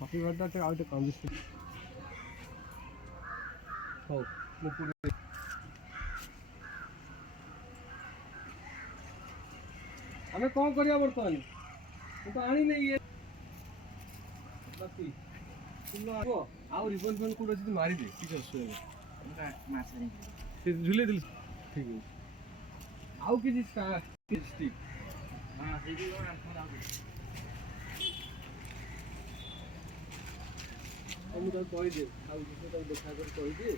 Happy birthday ଆଉ ଟିକେ କାନ୍ଦୁଛି। ହଉ ମୁଁ ପୁରୀ ଆମେ କ'ଣ କରିବା ବର୍ତ୍ତମାନ? ମୁଁ ତ ଆଣିନି ଇଏ ଆଉ ରିବନ ଫିବନ କୋଉଠି ଅଛି ମାରିଦେ, କିଛି ଅସୁବିଧା ନାହିଁ। ଝୁଲେଇ ଦେଲି ଠିକ୍ ଅଛି। ଆଉ କିଛି ଷ୍ଟିକ୍ ମୁଁ ତାକୁ କହିଦିଏ, ଆଉ ତାକୁ ଦେଖା କରି କହିଦିଏ।